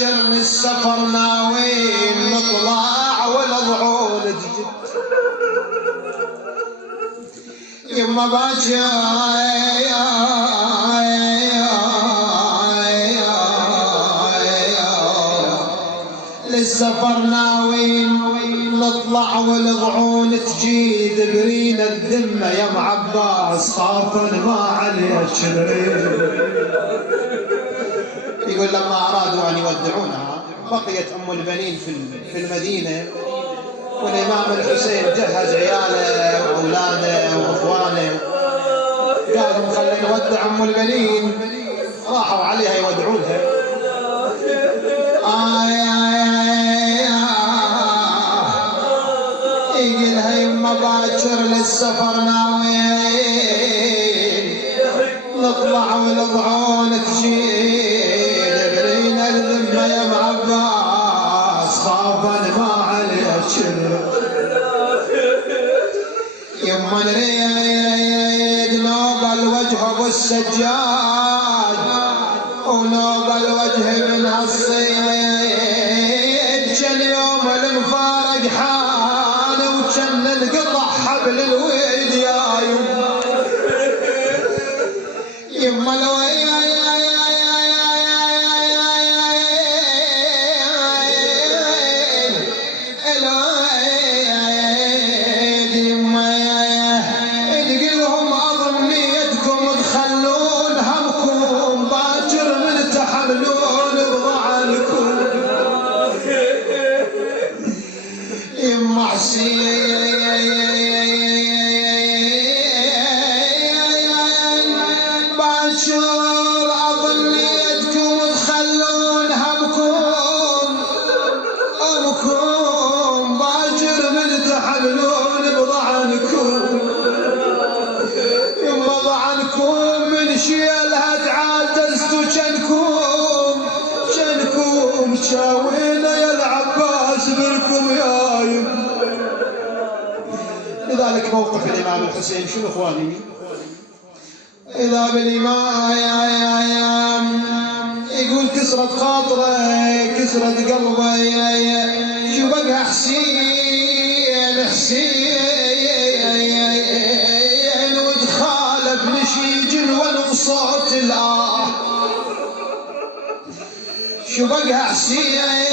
باكر للسفر ناويين نطلع والضعون تجد يما باكر للسفر ناويين نطلع والضعون تجيد برينا الذمة يا ام عباس خافا ما عليك يقول لما أرادوا أن يودعونها بقيت أم البنين في المدينة والإمام الحسين جهز عياله وأولاده وأخوانه قالوا خلينا نودع أم البنين راحوا عليها يودعونها يقولها يما باكر للسفر ناويين نطلع والضعون تجيد برينا الذمة يا ام عباس خافا ما عليك يما نريد نوب الوجه بالسجاد ونوب الوجه من هالصيد كان يوم المفارق حان وكان انقطع حبل الويد يا يما لو شاوينا يا العباس بركم يا يم. لذلك موقف الإمام الحسين شنو إخواني؟ إذا بالإمام يقول كسرت خاطره كسرت قلبه شو بقى حسين حسين وتخالف نشيج ونصوت الآه شو بقى حسين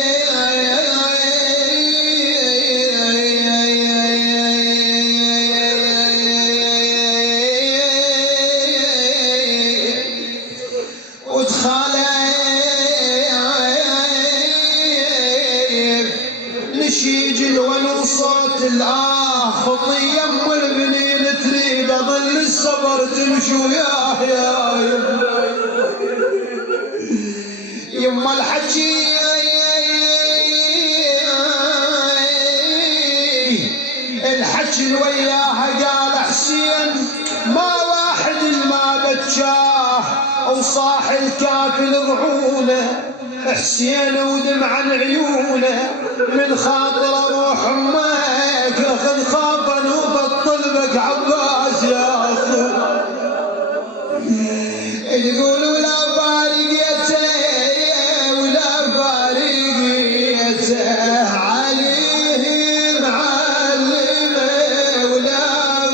وتخالف نشيج ونصوت الآه خطي يم البنين تريد أظل الصبر تمشي وياه يما الحكي وياها قال حسين ما واحد ما بتشاه وصاح الكافل ضعونه حسين ودمع عن عيونه من خاطر روح امك خذ خافا وبطل بك عباس يا اخو تقول ولا فارقيته ولا فارقيته عليه معلمه ولا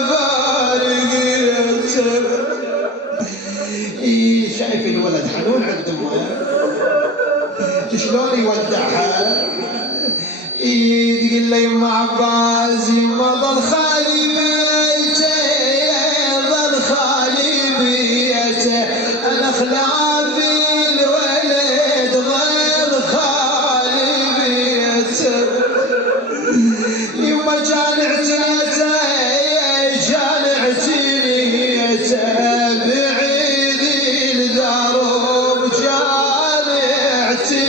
فارقيته شايف الولد حنون عند امه شلون يودعها تقول له يما عباس يما ظل خالي بيته ظل خالي بيته انا خلافي الولد ظل خالي بيته يما جانعتنيته بعيد الدروب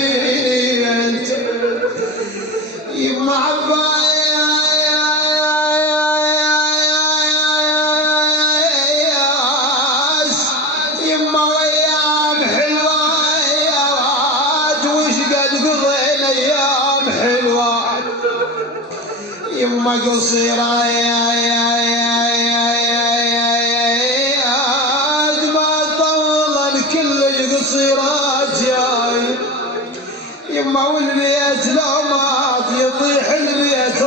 جانعتنيته يما عباس يما ويام حلوة وش قد قضينا ايام حلوة يما قصيرة ما طول الكل القصيرات يما والبيت لو مات يطيح البيت